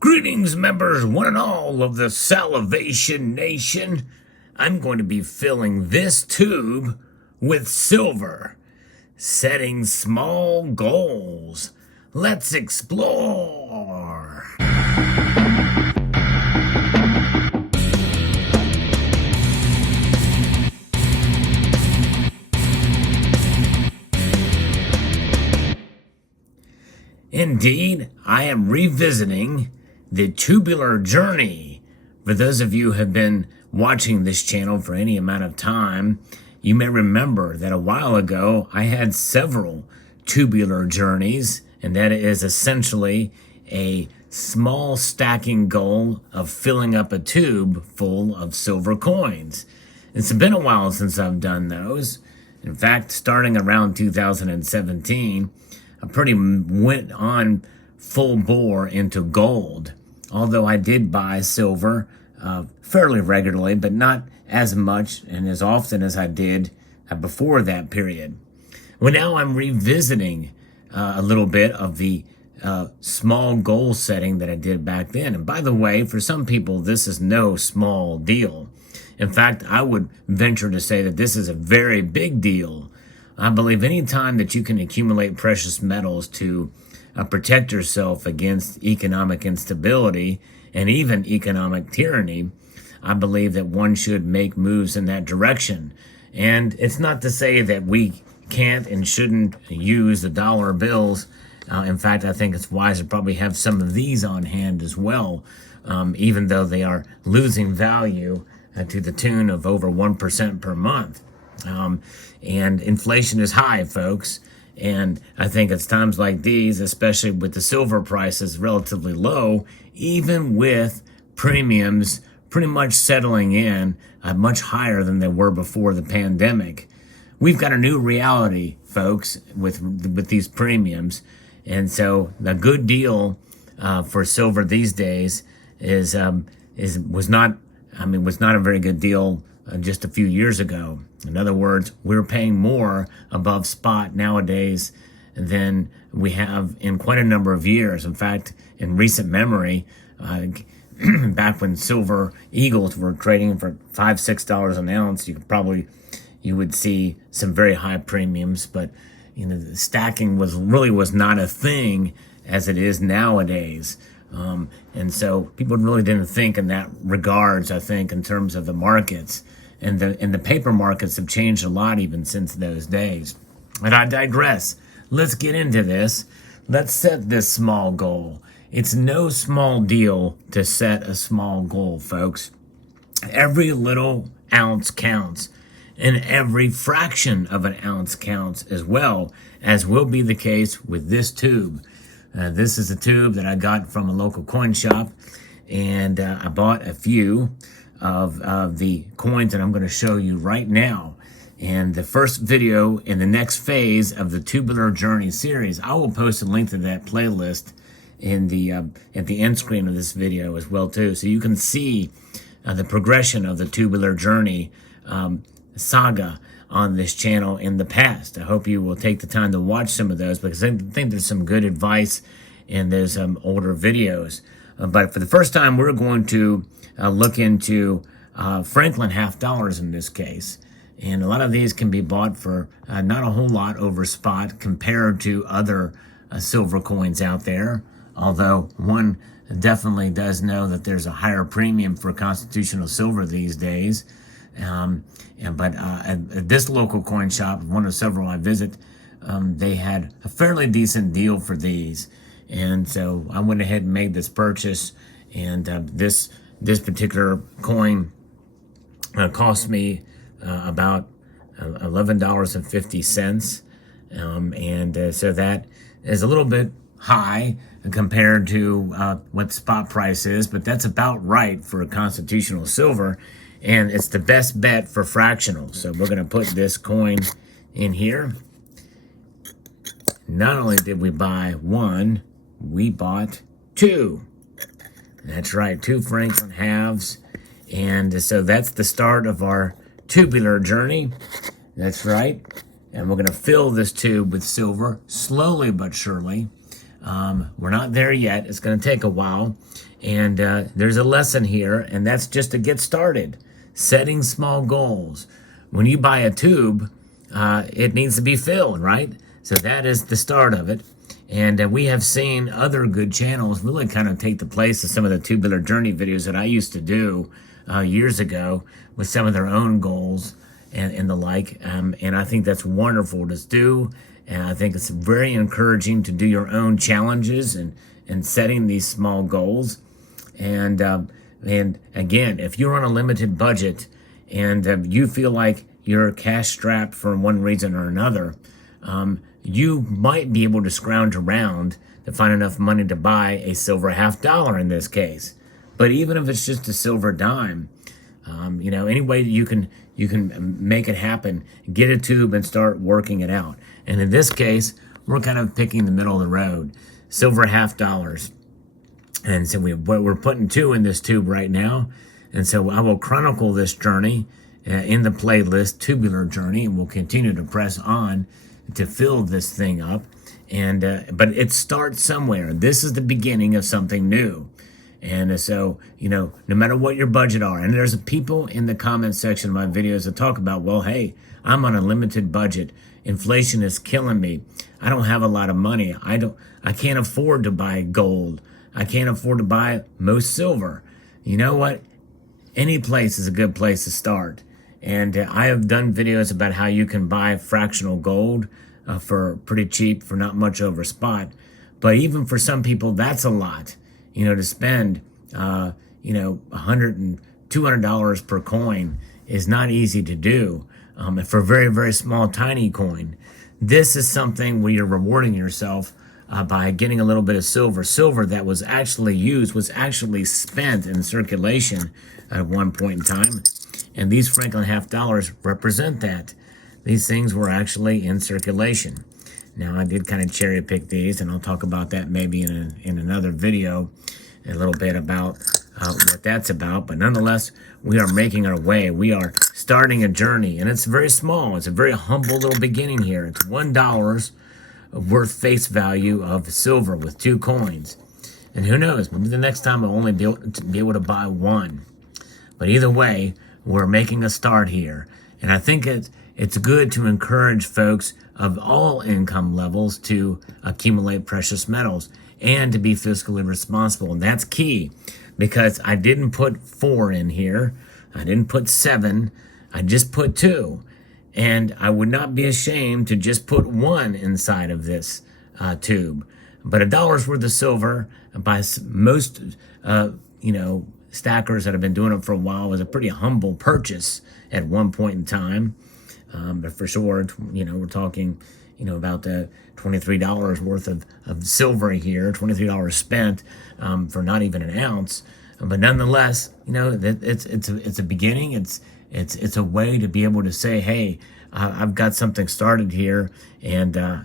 Greetings, members, one and all of the Salivation Nation. I'm going to be filling this tube with silver, setting small goals. Let's explore. Indeed, I am revisiting the tubular journey. For those of you who have been watching this channel for any amount of time, you may remember that a while ago I had several tubular journeys, and that is essentially a small stacking goal of filling up a tube full of silver coins. It's been a while since I've done those. In fact, starting around 2017, I pretty went on full bore into gold, although I did buy silver fairly regularly, but not as much and as often as I did before that period. Well, now I'm revisiting a little bit of the small goal setting that I did back then. And by the way, for some people, this is no small deal. In fact, I would venture to say that this is a very big deal. I believe any time that you can accumulate precious metals to protect yourself against economic instability and even economic tyranny, I believe that one should make moves in that direction. And it's not to say that we can't and shouldn't use the dollar bills. In fact, I think it's wise to probably have some of these on hand as well, even though they are losing value to the tune of over 1% per month. And inflation is high, folks. And I think it's times like these, especially with the silver prices relatively low, even with premiums pretty much settling in much higher than they were before the pandemic, we've got a new reality, folks, with these premiums. And so the good deal for silver these days was not a very good deal just a few years ago. In other words, we're paying more above spot nowadays than we have in quite a number of years. In fact, in recent memory, back when silver eagles were trading for $5-6 an ounce, you would see some very high premiums. But the stacking was not a thing as it is nowadays. And so people really didn't think in that regards, I think, in terms of the markets. And the paper markets have changed a lot even since those days. But I digress. Let's get into this. Let's set this small goal. It's no small deal to set a small goal, folks. Every little ounce counts, and every fraction of an ounce counts as well, as will be the case with this tube. This is a tube that I got from a local coin shop, and I bought a few of the coins that I'm going to show you right now. And the first video in the next phase of the Tubular Journey series, I will post a link to that playlist in the at the end screen of this video as well too, so you can see the progression of the Tubular Journey saga on this channel in the past. I hope you will take the time to watch some of those, because I think there's some good advice in those older videos. But for the first time, we're going to look into Franklin half dollars in this case. And a lot of these can be bought for not a whole lot over spot compared to other silver coins out there. Although one definitely does know that there's a higher premium for constitutional silver these days. But at this local coin shop, one of several I visit, they had a fairly decent deal for these. And so I went ahead and made this purchase, and this particular coin cost me about $11.50, and so that is a little bit high compared to what spot price is, but that's about right for a constitutional silver, and it's the best bet for fractional. So we're going to put this coin in here. Not only did we buy one, we bought two. That's right, 2 Franklin halves. And so that's the start of our tubular journey. That's right. And we're going to fill this tube with silver slowly but surely. We're not there yet. It's going to take a while. And there's a lesson here, and that's just to get started. Setting small goals. When you buy a tube, it needs to be filled, right? So that is the start of it. And we have seen other good channels really kind of take the place of some of the Tubular Journey videos that I used to do years ago with some of their own goals and the like. And I think that's wonderful to do. And I think it's very encouraging to do your own challenges and setting these small goals. And again, if you're on a limited budget and you feel like you're cash strapped for one reason or another, you might be able to scrounge around to find enough money to buy a silver $50 in this case. But even if it's just a silver dime, any way that you can make it happen, get a tube and start working it out. And in this case, we're kind of picking the middle of the road, silver $50. And so we're putting 2 in this tube right now. And so I will chronicle this journey in the playlist Tubular Journey, and we'll continue to press on to fill this thing up. And but it starts somewhere. This is the beginning of something new. And so, no matter what your budget are, and there's people in the comment section of my videos that talk about, well, hey, I'm on a limited budget. Inflation is killing me. I don't have a lot of money. I can't afford to buy gold. I can't afford to buy most silver. You know what? Any place is a good place to start. And I have done videos about how you can buy fractional gold for pretty cheap, for not much over spot. But even for some people, that's a lot, to spend, $100 and $200 per coin is not easy to do. For a very, very small, tiny coin. This is something where you're rewarding yourself by getting a little bit of silver. Silver that was actually used, was actually spent in circulation at one point in time. And these Franklin $50 represent that. These things were actually in circulation. Now, I did kind of cherry pick these, and I'll talk about that maybe in another video, a little bit about what that's about. But nonetheless, we are making our way. We are starting a journey, and it's very small. It's a very humble little beginning here. It's $1 worth face value of silver with 2 coins. And who knows, maybe the next time I'll only be able to buy 1. But either way, we're making a start here. And I think it's good to encourage folks of all income levels to accumulate precious metals and to be fiscally responsible. And that's key, because I didn't put 4 in here. I didn't put 7. I just put 2. And I would not be ashamed to just put 1 inside of this tube. But $1 worth of silver by most, stackers that have been doing it for a while was a pretty humble purchase at one point in time. But for sure, we're talking, about the $23 worth of silver here, $23 spent for not even an ounce. But nonetheless, it's a beginning. It's a way to be able to say, hey, I've got something started here, and I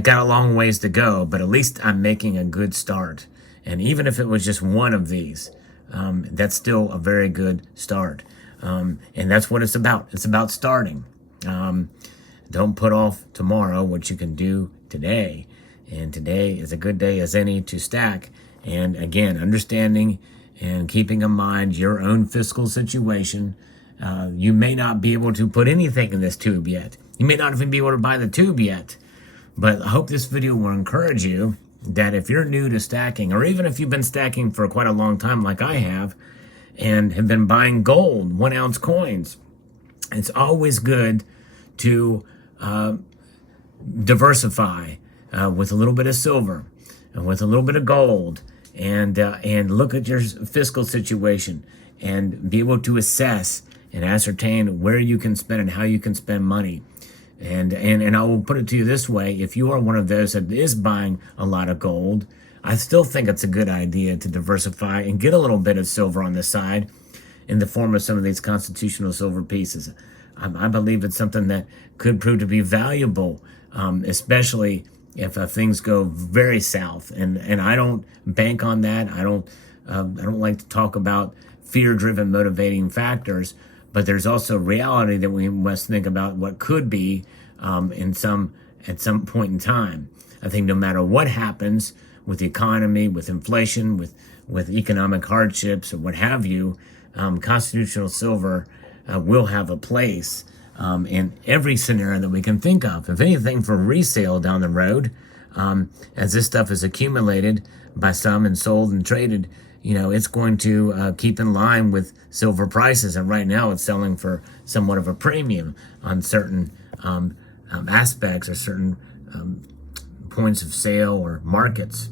got a long ways to go, but at least I'm making a good start. And even if it was just 1 of these, that's still a very good start. And that's what it's about. It's about starting. Don't put off tomorrow what you can do today. And today is a good day as any to stack. And again, understanding and keeping in mind your own fiscal situation. You may not be able to put anything in this tube yet. You may not even be able to buy the tube yet. But I hope this video will encourage you that if you're new to stacking, or even if you've been stacking for quite a long time like I have, and have been buying gold, 1 ounce coins, it's always good to diversify with a little bit of silver and with a little bit of gold, and look at your fiscal situation and be able to assess and ascertain where you can spend and how you can spend money. And I will put it to you this way: if you are one of those that is buying a lot of gold, I still think it's a good idea to diversify and get a little bit of silver on the side in the form of some of these constitutional silver pieces. I believe it's something that could prove to be valuable, especially if things go very south. And I don't bank on that. I don't like to talk about fear-driven motivating factors, but there's also reality that we must think about what could be at some point in time. I think no matter what happens with the economy, with inflation, with economic hardships or what have you, constitutional silver will have a place in every scenario that we can think of. If anything, for resale down the road, as this stuff is accumulated by some and sold and traded, it's going to keep in line with silver prices. And right now it's selling for somewhat of a premium on certain aspects or certain points of sale or markets.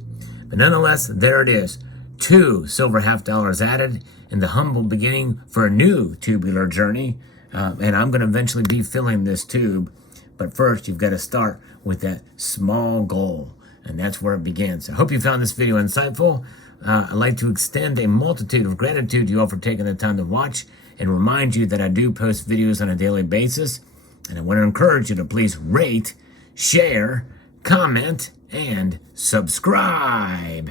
But nonetheless, there it is. 2 silver half dollars added in the humble beginning for a new tubular journey. And I'm going to eventually be filling this tube. But first, you've got to start with that small goal. And that's where it begins. I hope you found this video insightful. I'd like to extend a multitude of gratitude to you all for taking the time to watch and remind you that I do post videos on a daily basis. And I want to encourage you to please rate, share, comment, and subscribe.